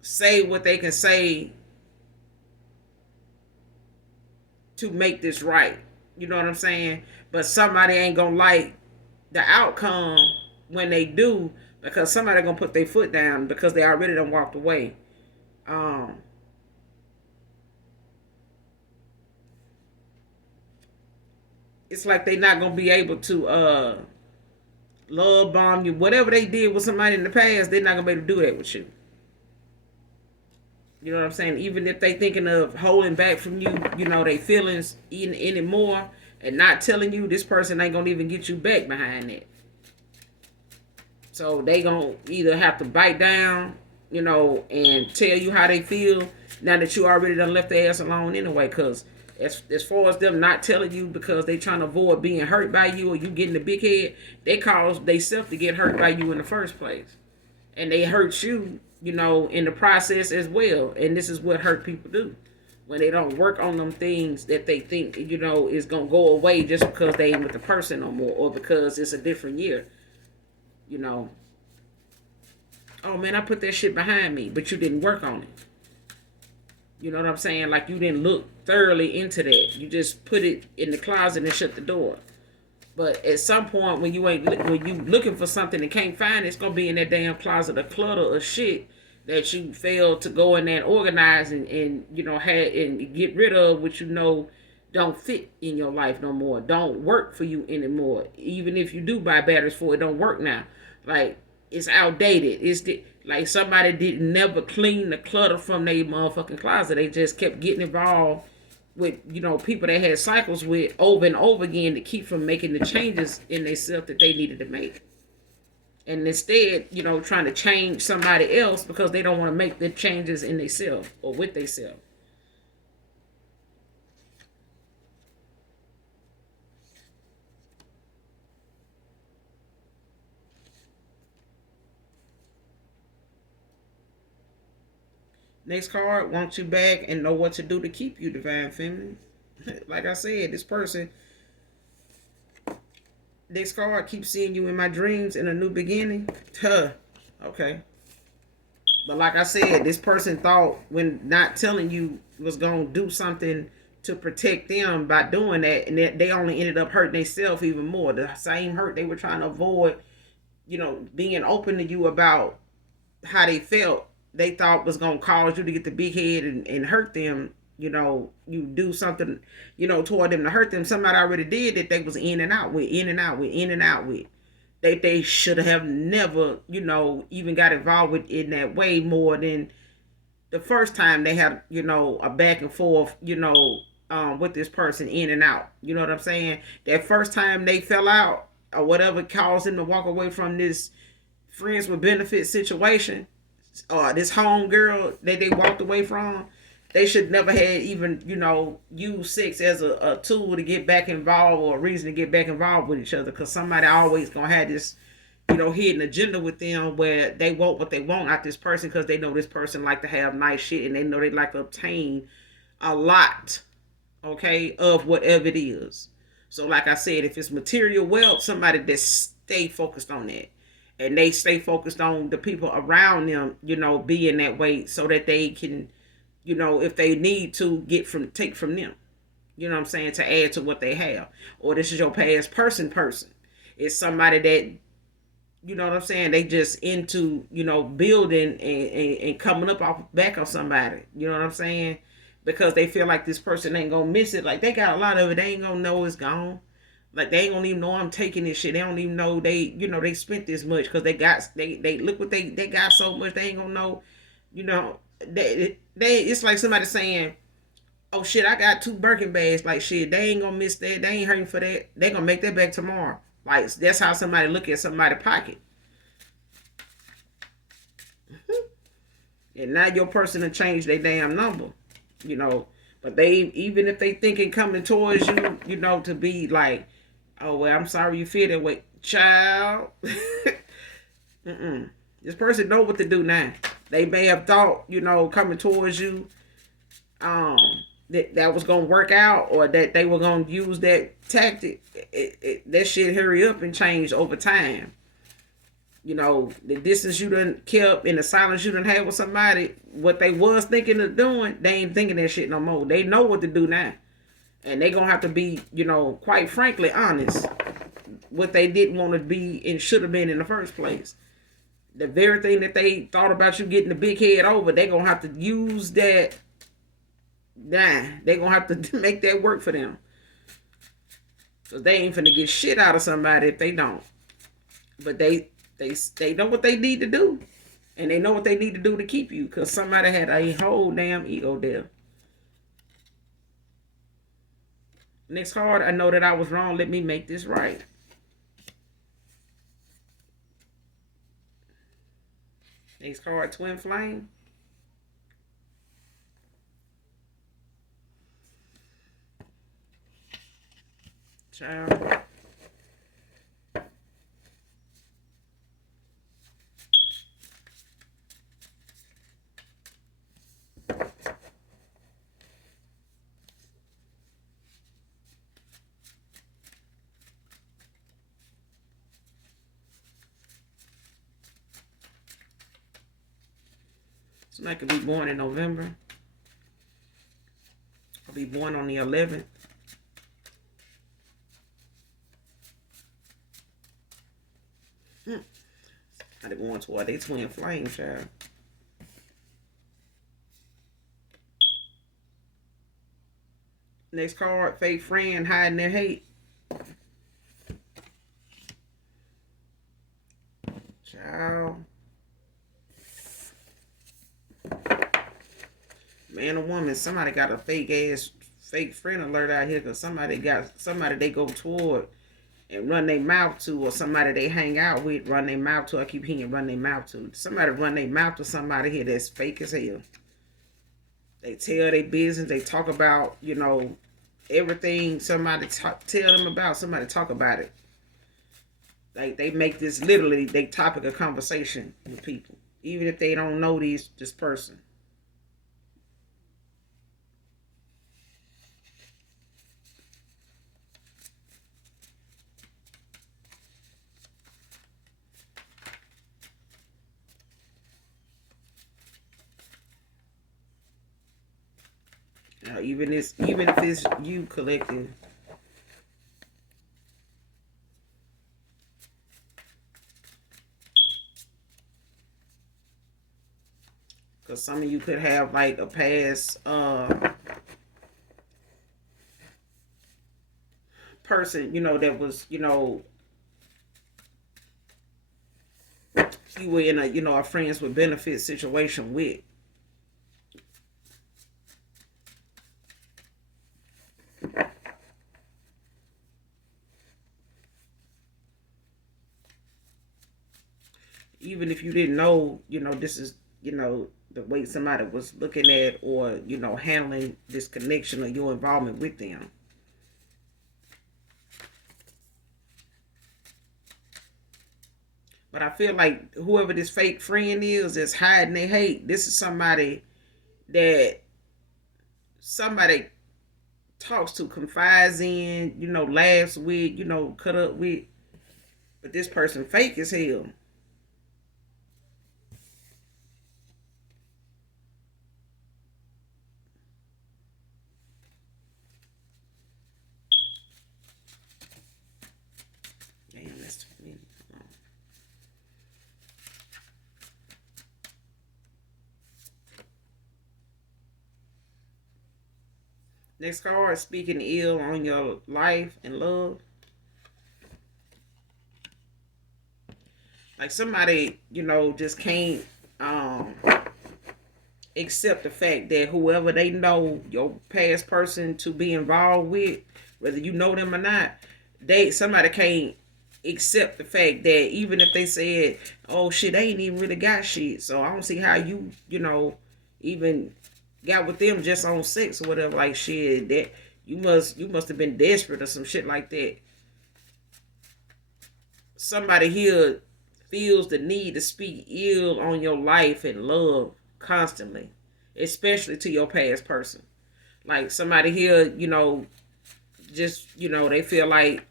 say what they can say to make this right. You know what I'm saying? But somebody ain't gonna like the outcome when they do, because somebody gonna put their foot down because they already done walked away. It's like they not gonna be able to love bomb you. Whatever they did with somebody in the past, they're not gonna be able to do that with you. You know what I'm saying? Even if they thinking of holding back from you, they feelings anymore, and not telling you, this person ain't gonna even get you back behind that. So they gonna either have to bite down, and tell you how they feel now that you already done left their ass alone anyway. Cause as far as them not telling you because they trying to avoid being hurt by you, or you getting the big head, they cause they self to get hurt by you in the first place, and they hurt you, in the process as well. And this is what hurt people do when they don't work on them things that they think, is gonna go away just because they ain't with the person no more, or because it's a different year. you know, oh man, I put that shit behind me, but you didn't work on it. You know what I'm saying? Like you didn't look thoroughly into that. You just put it in the closet and shut the door. But at some point, when you looking for something and can't find it, it's gonna be in that damn closet of clutter of shit that you failed to go in there and organize and had and get rid of, which don't fit in your life no more, don't work for you anymore. Even if you do buy batteries for it, don't work now. Like it's outdated. Like somebody didn't never clean the clutter from their motherfucking closet. They just kept getting involved with people they had cycles with over and over again to keep from making the changes in themselves that they needed to make. And instead, trying to change somebody else because they don't want to make the changes in themselves or with themselves. Next card, want you back and know what to do to keep you, divine feminine. Like I said, this person, This card, keep seeing you in my dreams in a new beginning. Huh. Okay. But like I said, this person thought when not telling you was gonna do something to protect them by doing that, and they only ended up hurting themselves even more. The same hurt they were trying to avoid, being open to you about how they felt, they thought was gonna cause you to get the big head and hurt them. You do something, toward them to hurt them. Somebody already did that. They was in and out with, in and out with, in and out with. They should have never, even got involved with in that way more than the first time they had, a back and forth, with this person in and out. You know what I'm saying? That first time they fell out or whatever caused them to walk away from this friends with benefits situation, or this home girl that they walked away from, they should never had even, use sex as a tool to get back involved or a reason to get back involved with each other, because somebody always gonna have this, hidden agenda with them where they want what they want out this person because they know this person like to have nice shit and they know they like to obtain a lot, okay, of whatever it is. So like I said, if it's material wealth, somebody that stay focused on that, and they stay focused on the people around them, being that way so that they can, if they need to take from them, you know what I'm saying, to add to what they have. Or this is your past person. It's somebody that, you know what I'm saying, they just into, building and coming up off back of somebody, you know what I'm saying, because they feel like this person ain't gonna miss it. Like they got a lot of it, they ain't gonna know it's gone. Like they ain't gonna even know I'm taking this shit. They don't even know they spent this much because they look what they got so much. They ain't gonna know, they it's like somebody saying, oh shit, I got 2 Birkin bags. Like shit, they ain't gonna miss that. They ain't hurting for that. They gonna make that back tomorrow. Like that's how somebody look at somebody's pocket. And now your person to change their damn number, you know. But they, even if they thinking coming towards you, to be like, oh well, I'm sorry you feel that way, child. Mm-mm. This person know what to do now. They may have thought, coming towards you, um, that was gonna work out, or that they were gonna use that tactic. That shit hurry up and change over time. The distance you done kept and the silence you done had with somebody, what they was thinking of doing, they ain't thinking that shit no more. They know what to do now. And they gonna have to be, quite frankly honest, what they didn't want to be and should have been in the first place. The very thing that they thought about you getting the big head over, they gonna have to use that. Nah, they gonna have to make that work for them. Cause they ain't finna get shit out of somebody if they don't. But they know what they need to do. And they know what they need to do to keep you. Because somebody had a whole damn ego there. Next card, I know that I was wrong. Let me make this right. Next card, Twin Flame. Child. Somebody could be born in November. I'll be born on the 11th. They going toward they twin flame, child. Next card, fake friend hiding their hate. Child. Man or woman, somebody got a fake friend alert out here because somebody they go toward and run their mouth to, or somebody they hang out with run their mouth to. I keep hearing run their mouth to. Somebody run their mouth to somebody here that's fake as hell. They tell their business. They talk about, everything somebody tell them about. Somebody talk about it. Like they make this literally their topic of conversation with people, even if they don't know this person. Even if it's you collective. Because some of you could have like a past person, that was, you were in a friends with benefits situation with. Even if you didn't know, this is, the way somebody was looking at or, handling this connection or your involvement with them. But I feel like whoever this fake friend is that's hiding their hate, this is somebody that somebody talks to, confides in, laughs with, cut up with. But this person fake as hell. Damn, that's too many. Next card, speaking ill on your life and love. Like somebody, just can't accept the fact that whoever they know your past person to be involved with, whether you know them or not, somebody can't accept the fact that even if they said, oh shit, they ain't even really got shit. So I don't see how even got with them just on sex or whatever. Like shit, that you must have been desperate or some shit like that. Somebody here feels the need to speak ill on your life and love constantly, especially to your past person. Like somebody here, just, they feel like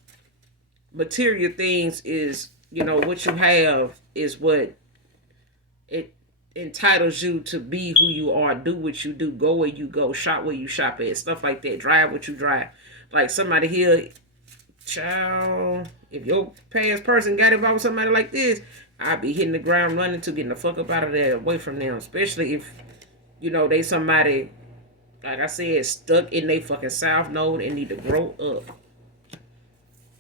material things is, what you have is what it entitles you to be who you are, do what you do, go where you go, shop where you shop at, stuff like that, drive what you drive. Like somebody here, child, if your past person got involved with somebody like this, I'd be hitting the ground running to getting the fuck up out of there, away from them. Especially if, they somebody, like I said, stuck in they fucking south node and need to grow up.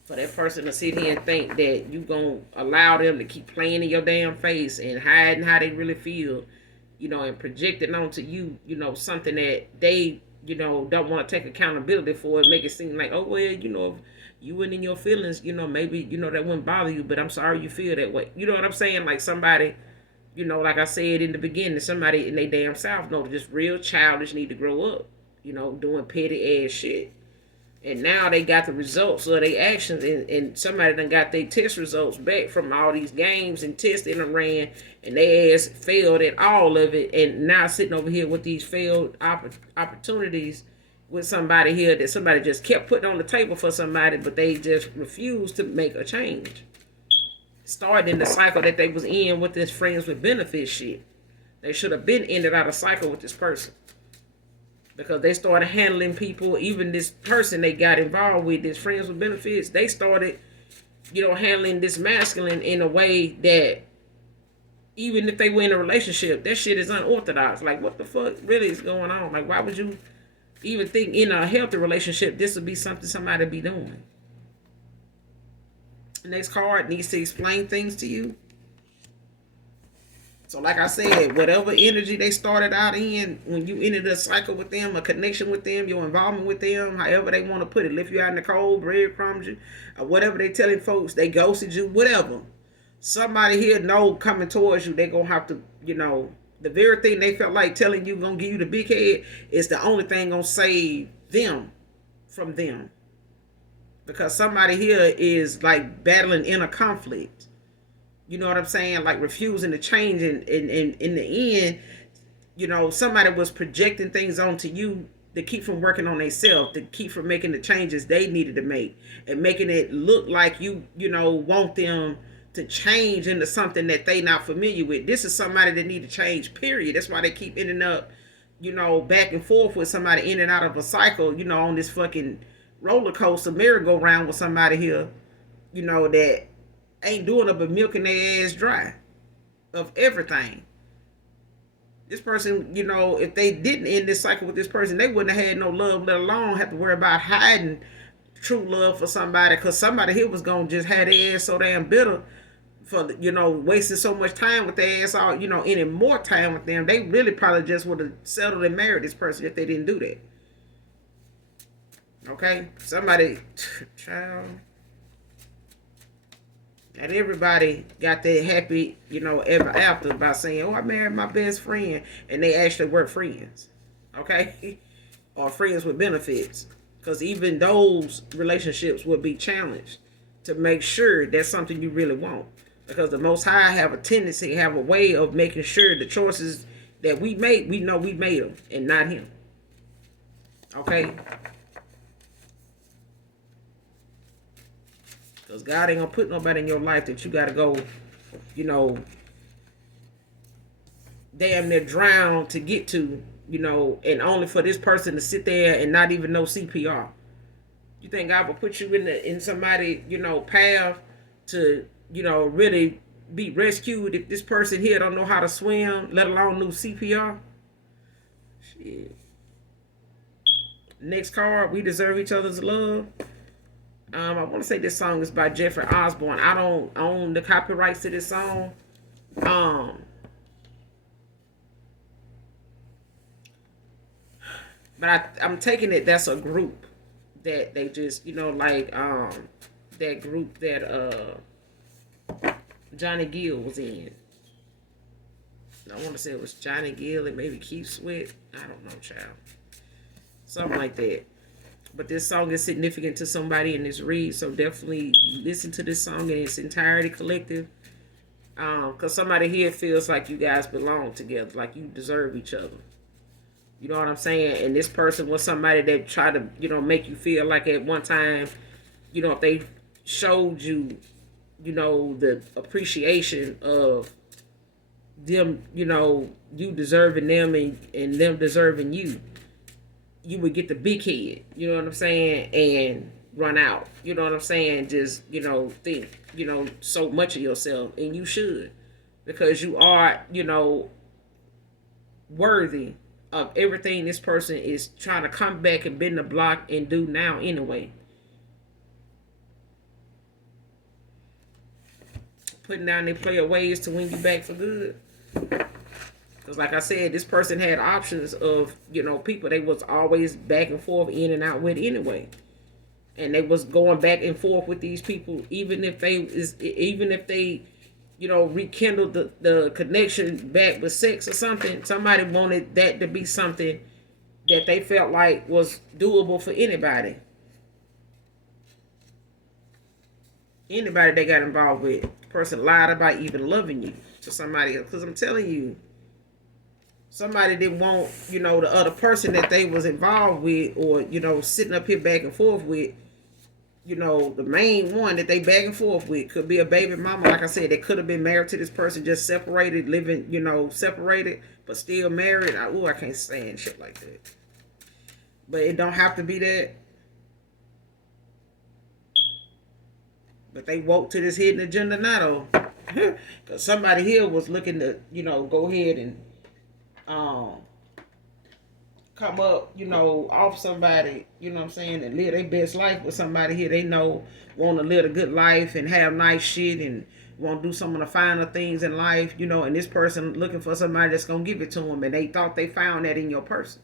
For that person to sit here and think that you gonna allow them to keep playing in your damn face and hiding how they really feel, and projecting onto you, something that they, don't want to take accountability for it, make it seem like, oh well, if you went in your feelings, maybe, that wouldn't bother you, but I'm sorry you feel that way. You know what I'm saying? Like somebody, like I said in the beginning, somebody in they damn south know just real childish, need to grow up, doing petty ass shit. And now they got the results of their actions, and somebody done got their test results back from all these games and tests they done ran, and they ass failed at all of it, and now sitting over here with these failed opportunities with somebody here that somebody just kept putting on the table for somebody, but they just refused to make a change. Starting the cycle that they was in with this friends with benefits shit. They should have been ended out a cycle with this person. Because they started handling people, even this person they got involved with, this friends with benefits, they started, handling this masculine in a way that even if they were in a relationship, that shit is unorthodox. Like, what the fuck really is going on? Like, why would you even think in a healthy relationship this would be something somebody be doing? The next card needs to explain things to you. So like I said, whatever energy they started out in, when you entered a cycle with them, a connection with them, your involvement with them, however they want to put it, lift you out in the cold, breadcrumbs you, or whatever they telling folks, they ghosted you, whatever. Somebody here know coming towards you, they gonna have to, the very thing they felt like telling you gonna give you the big head is the only thing gonna save them from them. Because somebody here is like battling inner conflict. You know what I'm saying? Like refusing to change, and in the end, somebody was projecting things onto you to keep from working on themselves, to keep from making the changes they needed to make, and making it look like you want them to change into something that they not familiar with. This is somebody that need to change, period. That's why they keep ending up back and forth with somebody in and out of a cycle, on this fucking roller coaster merry-go-round with somebody here, that ain't doing it but milking their ass dry of everything. This person, if they didn't end this cycle with this person, they wouldn't have had no love, let alone have to worry about hiding true love for somebody, because somebody here was going to just have their ass so damn bitter for, wasting so much time with their ass, all, any more time with them. They really probably just would have settled and married this person if they didn't do that. Okay? Somebody, child. And everybody got that happy, ever after by saying, oh, I married my best friend. And they actually were friends. Okay? Or friends with benefits. Because even those relationships will be challenged to make sure that's something you really want. Because the Most High have a tendency, have a way of making sure the choices that we make, we know we made them and not him. Okay? Because God ain't going to put nobody in your life that you got to go, damn near drown to get to, and only for this person to sit there and not even know CPR. You think God will put you in somebody, path to, really be rescued if this person here don't know how to swim, let alone know CPR? Shit. Next card, we deserve each other's love. I want to say this song is by Jeffrey Osborne. I don't own the copyrights to this song. But I'm taking it that's a group that they just, that group that Johnny Gill was in. I want to say it was Johnny Gill and maybe Keith Sweat. I don't know, child. Something like that. But this song is significant to somebody in this read, so definitely listen to this song in its entirety, collective. Because somebody here feels like you guys belong together, like you deserve each other. You know what I'm saying? And this person was somebody that tried to, make you feel like at one time, if they showed you, the appreciation of them, you deserving them and them deserving you, you would get the big head, you know what I'm saying, and run out. You know what I'm saying? Just, think, so much of yourself. And you should. Because you are, worthy of everything this person is trying to come back and bend the block and do now anyway. Putting down their player ways to win you back for good. Because like I said, this person had options of, people they was always back and forth, in and out with anyway. And they was going back and forth with these people, even if they rekindled the connection back with sex or something. Somebody wanted that to be something that they felt like was doable for anybody. Anybody they got involved with. The person lied about even loving you to somebody else. Because I'm telling you, somebody didn't want, the other person that they was involved with or, sitting up here back and forth with, the main one that they back and forth with could be a baby mama. Like I said, they could have been married to this person, just separated, living, separated, but still married. I can't stand shit like that. But it don't have to be that. But they woke to this hidden agenda now, though. Because somebody here was looking to, go ahead and come up, off somebody, and live their best life with somebody here they know want to live a good life and have nice shit and want to do some of the finer things in life, and this person looking for somebody that's going to give it to them, and they thought they found that in your person.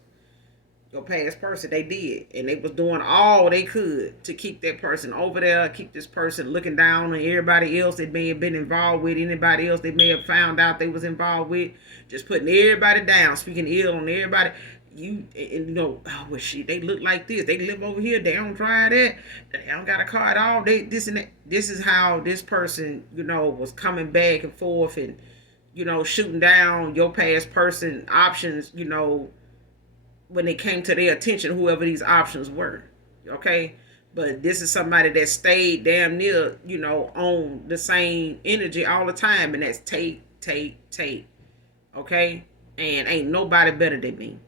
Your past person, they did, and they was doing all they could to keep that person over there, keep this person looking down on everybody else that may have been involved with, anybody else they may have found out they was involved with, just putting everybody down, speaking ill on everybody. Well, shit, they look like this, they live over here, they don't drive that, they don't got a car at all, they this and that. This is how this person, was coming back and forth and, shooting down your past person options, when it came to their attention, whoever these options were. Okay? But this is somebody that stayed damn near, on the same energy all the time. And that's take. Okay? And ain't nobody better than me.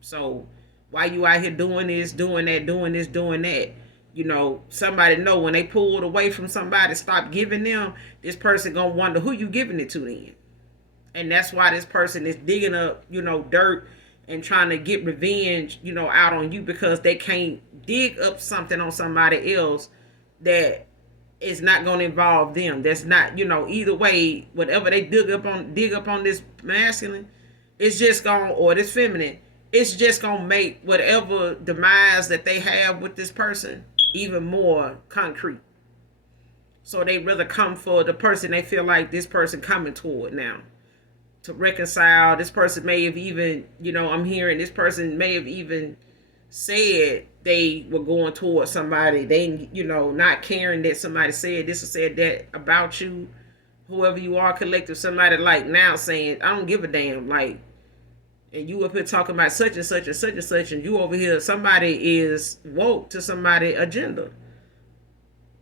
So why you out here doing this, doing that, doing this, doing that? You know, somebody know when they pulled away from somebody, stop giving them, this person gonna wonder who you giving it to then. And that's why this person is digging up, dirt and trying to get revenge, out on you, because they can't dig up something on somebody else that is not going to involve them. That's not, either way, whatever they dig up on this masculine, it's just going, or this feminine, it's just going to make whatever demise that they have with this person even more concrete. So they rather come for the person they feel like this person coming toward now to reconcile. This person may have even, I'm hearing this person may have even said they were going towards somebody. They, not caring that somebody said this or said that about you, whoever you are, collective. Somebody like now saying, I don't give a damn. Like, and you up here talking about such and such and such and such, and you over here, somebody is woke to somebody agenda.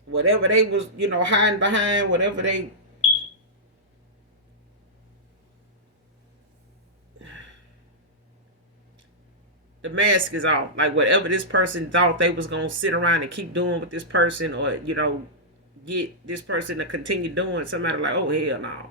Whatever they was, hiding behind, whatever they, the mask is off. Like whatever this person thought they was gonna sit around and keep doing with this person, or get this person to continue doing, somebody like, oh hell no.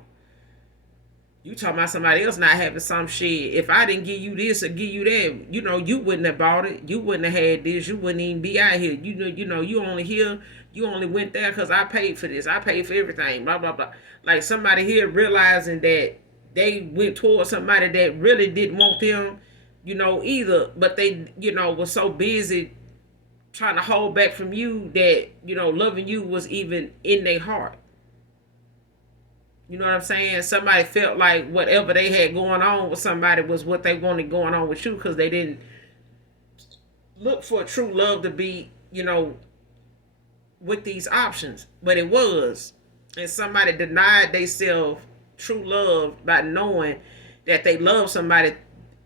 You talking about somebody else not having some shit. If I didn't give you this or give you that, you wouldn't have bought it. You wouldn't have had this. You wouldn't even be out here. You only here. You only went there because I paid for this. I paid for everything. Blah blah blah. Like somebody here realizing that they went towards somebody that really didn't want them, either. But they, was so busy trying to hold back from you that, loving you was even in their heart. You know what I'm saying? Somebody felt like whatever they had going on with somebody was what they wanted going on with you, because they didn't look for true love to be, with these options. But it was. And somebody denied themselves true love by knowing that they love somebody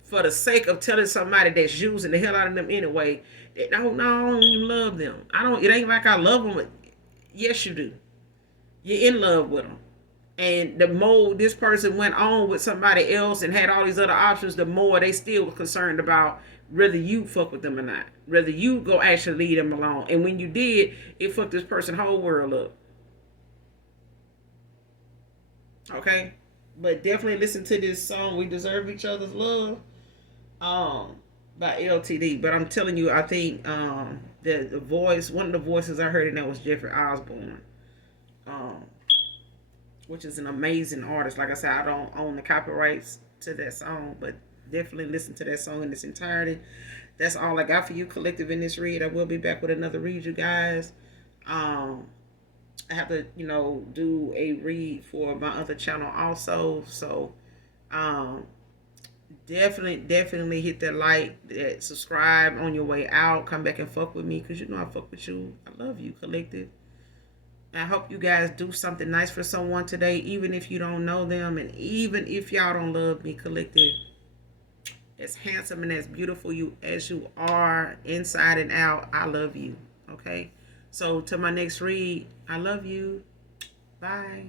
for the sake of telling somebody that's using the hell out of them anyway that no, I don't even love them. It ain't like I love them. Yes, you do. You're in love with them. And the more this person went on with somebody else and had all these other options, the more they still were concerned about whether you fuck with them or not. Whether you go actually leave them alone. And when you did, it fucked this person's whole world up. Okay? But definitely listen to this song, We Deserve Each Other's Love, by LTD. But I'm telling you, I think the voice, one of the voices I heard in that was Jeffrey Osborne. Which is an amazing artist. Like I said, I don't own the copyrights to that song, but definitely listen to that song in its entirety. That's all I got for you, collective, in this read. I will be back with another read, you guys. I have to, do a read for my other channel also. So, definitely hit that like, that subscribe on your way out. Come back and fuck with me, because I fuck with you. I love you, collective. I hope you guys do something nice for someone today, even if you don't know them, and even if y'all don't love me, collective. As handsome and as beautiful as you are, inside and out, I love you. Okay? So, to my next read, I love you. Bye.